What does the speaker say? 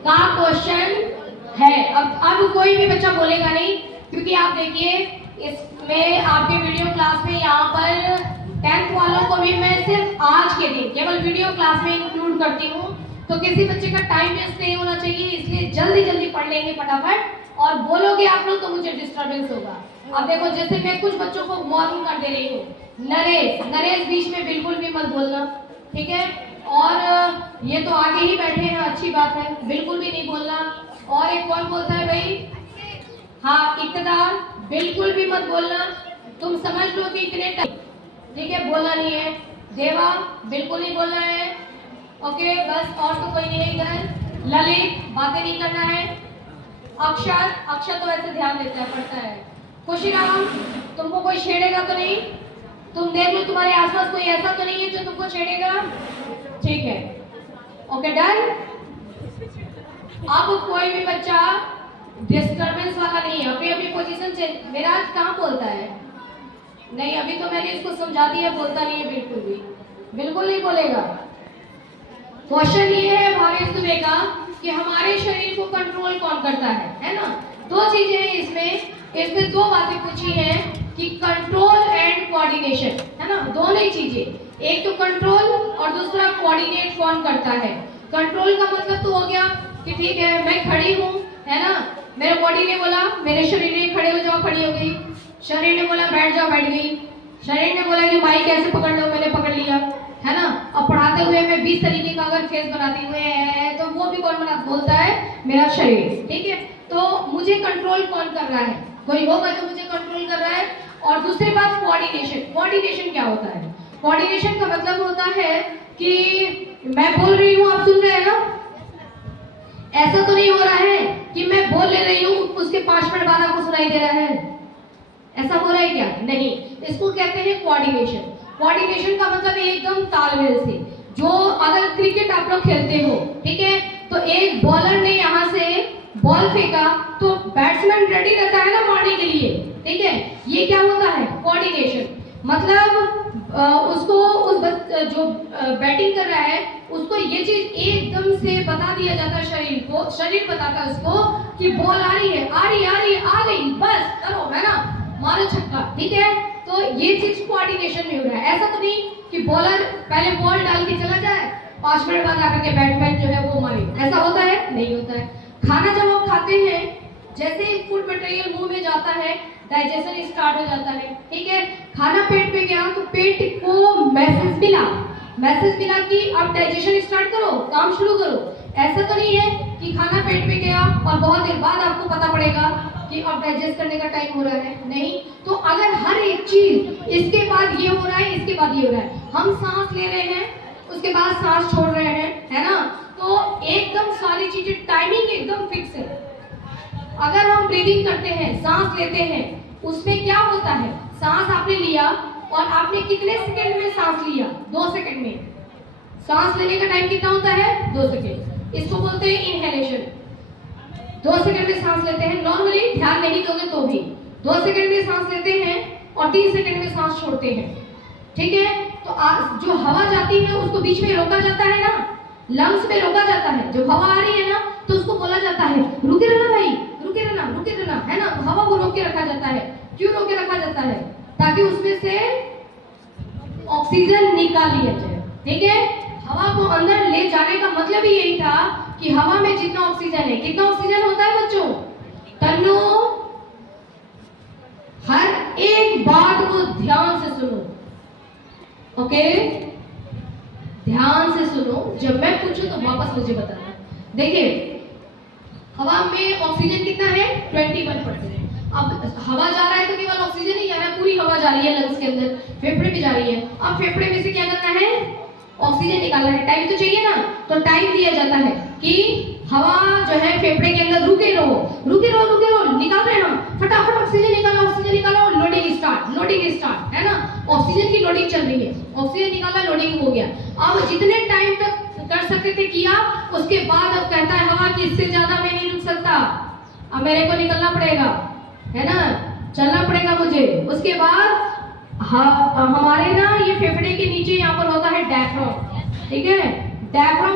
का क्वेश्चन है। अब कोई भी बच्चा बोलेगा नहीं, क्योंकि आप देखिए इसमें आपके वीडियो क्लास में यहाँ पर 10th वालों को भी मैं सिर्फ आज के दिन केवल वीडियो क्लास में इंक्लूड करती हूँ, तो किसी बच्चे का टाइम वेस्ट नहीं होना चाहिए, इसलिए जल्दी जल्दी पढ़ लेंगे फटाफट। और बोलोगे आप लोग तो मुझे डिस्टर्बेंस होगा। अब देखो जैसे मैं कुछ बच्चों को वार्निंग कर दे रही हूँ, नरेश नरेश बीच में बिल्कुल भी मत बोलना, ठीक है। और ये तो आगे ही बैठे हैं, अच्छी बात है, बिल्कुल भी नहीं बोलना। और एक कौन बोलता है भाई, हाँ इक़्तिदार, बिल्कुल भी मत बोलना, तुम समझ लो कि इतने टाइम, ठीक है, बोलना नहीं है। देवा बिल्कुल नहीं बोलना है, ओके बस, और तो कोई नहीं है इधर। ललित बातें नहीं करना है। अक्षर अक्षर तो ऐसे ध्यान देता है, पढ़ता है। खुशीराम तुमको कोई छेड़ेगा तो नहीं, तुम देख लो तुम्हारे आसपास कोई ऐसा तो नहीं है जो तुमको छेड़ेगा, ठीक है, ओके डन। अब कोई भी बच्चा डिस्टर्बेंस वाला नहीं है, अपनी अपनी पोजीशन चेंज। मेरा आज कहाँ बोलता है, नहीं अभी तो मैंने इसको समझा दिया, बोलता नहीं है, बिल्कुल नहीं बोलेगा। क्वेश्चन ये है भावेश दुबे का कि हमारे शरीर को कंट्रोल कौन करता है ना। दो चीजें हैं इसमें दो बातें पूछी हैं कि कंट्रोल एंड कोऑर्डिनेशन, है ना, दोनों ही चीजें, एक तो कंट्रोल और दूसरा कोऑर्डिनेट कौन करता है। कंट्रोल का मतलब तो हो गया कि ठीक है मैं खड़ी हूँ, है ना, मेरे बॉडी ने बोला, मेरे शरीर ने खड़े हो जाओ, खड़ी हो गई, शरीर ने बोला बैठ जाओ, बैठ गई, शरीर ने बोला कि माइक ऐसे पकड़ लो, मैंने पकड़ लिया, है ना। अब पढ़ाते हुए मैं 20 तरीके का अगर फेस बनाती हुए है तो वो भी कौन बोलता है, मेरा शरीर, ठीक है। तो मुझे कंट्रोल कौन कर रहा है, कोई होगा जो मुझे कंट्रोल कर रहा है। और दूसरी बात कोऑर्डिनेशन क्या होता है। कोऑर्डिनेशन का मतलब होता है कि मैं बोल रही हूँ, आप सुन रहे हैं ना, ऐसा तो नहीं हो रहा है कि मैं बोल ले रही हूँ उसके 5 मिनट बाद आपको सुनाई दे रहा है, ऐसा हो रहा है क्या, नहीं, इसको कहते हैं कोऑर्डिनेशन। कोऑर्डिनेशन का मतलब एकदम तालमेल से, जो अगर क्रिकेट आप लोग खेलते हो, ठीक है, तो एक बॉलर ने यहाँ से बॉल फेंका तो बैट्समैन रेडी रहता है ना मारने के लिए, ठीक है, ये क्या होता है, कोऑर्डिनेशन। मतलब उसको जो बैटिंग कर रहा है उसको ये चीज एकदम से बता दिया जाता है, शरीर बताता है उसको कि बॉल आ रही है, आ गई, बस करो, है ना, मारो छक्का, ठीक है। तो ये चीज कोऑर्डिनेशन में हो रहा है। ऐसा तो नहीं कि बॉलर पहले बॉल डाल के चला जाए, 5 मिनट बाद आकर के बैट्समैन जो है वो मारे, ऐसा होता है, नहीं होता है। खाना जब आप खाते हैं, जैसे ही फूड मटेरियल मुंह में जाता है डाइजेशन स्टार्ट हो जाता है, ठीक है, खाना पेट में गया तो पेट को मैसेज मिला कि अब डाइजेशन स्टार्ट करो, काम शुरू करो। ऐसा तो नहीं है कि खाना पेट में गया और बहुत देर बाद आपको पता पड़ेगा कि अब डाइजेस्ट करने का टाइम हो रहा है, नहीं। तो अगर हर एक चीज इसके बाद ये हो रहा है, इसके बाद ये हो रहा है, हम सांस ले रहे हैं उसके बाद सांस छोड़ रहे हैं, है ना, तो एकदम सारी चीजें टाइमिंग एकदम फिक्स है। अगर हम ब्रीदिंग करते हैं, सांस लेते हैं, उसमें क्या होता है, सांस आपने लिया और आपने कितने सेकंड में सांस लिया, 2 सेकंड में। सांस लेने का टाइम कितना होता है, 2 सेकंड, इसको बोलते हैं इनहेलेशन। 2 सेकंड में सांस लेते हैं, नॉर्मली ध्यान नहीं दोगे तो भी 2 सेकंड में सांस लेते हैं और 3 सेकंड में सांस छोड़ते हैं, ठीक है। तो जो हवा जाती है उसको बीच में रोका जाता है ना, लंग्स में रोका जाता है। जब हवा आ रही है ना तो उसको बोला जाता है रुके रहना भाई, रुके रहना, है ना। तो हवा को रोक के रखा जाता है। क्यों रोक के रखा जाता है, ताकि उसमें से ऑक्सीजन निकाल लिया जाए, ठीक है। हवा को अंदर ले जाने का मतलब ही यही था कि हवा में जितना ऑक्सीजन है, कितना ऑक्सीजन होता है बच्चों, तन्नो, हर एक बात को ध्यान से सुनो, ओके, ध्यान से सुनो, जब मैं पूछूं तो वापस मुझे बताना। देखिए हवा में ऑक्सीजन कितना है, 21%। अब हवा जा रहा है तो केवल ऑक्सीजन ही जा रहा है, पूरी हवा जा रही है लंग्स के अंदर, फेफड़े में जा रही है। अब फेफड़े में से क्या करना है, ऑक्सीजन निकालना है, टाइम तो चाहिए ना, तो टाइम दिया जाता है कि हवा जो है फेफड़े के अंदर रुके रहो, निकाल रहे हैं हम, फटाफट ऑक्सीजन निकालो, लोडिंग स्टार्ट, है ना, ऑक्सीजन की लोडिंग चल रही है, ऑक्सीजन निकाला, लोडिंग हो गया। अब जितने टाइम तक कर सकते थे किया, उसके बाद अब कहता है हवा कि इससे ज्यादा मैं नहीं रुक सकता, अब मेरे को निकलना पड़ेगा, है ना, चलना पड़ेगा मुझे। उसके बाद हमारे ना ये फेफड़े के नीचे यहाँ पर होता है डायफ्राम, ठीक है, डायफ्राम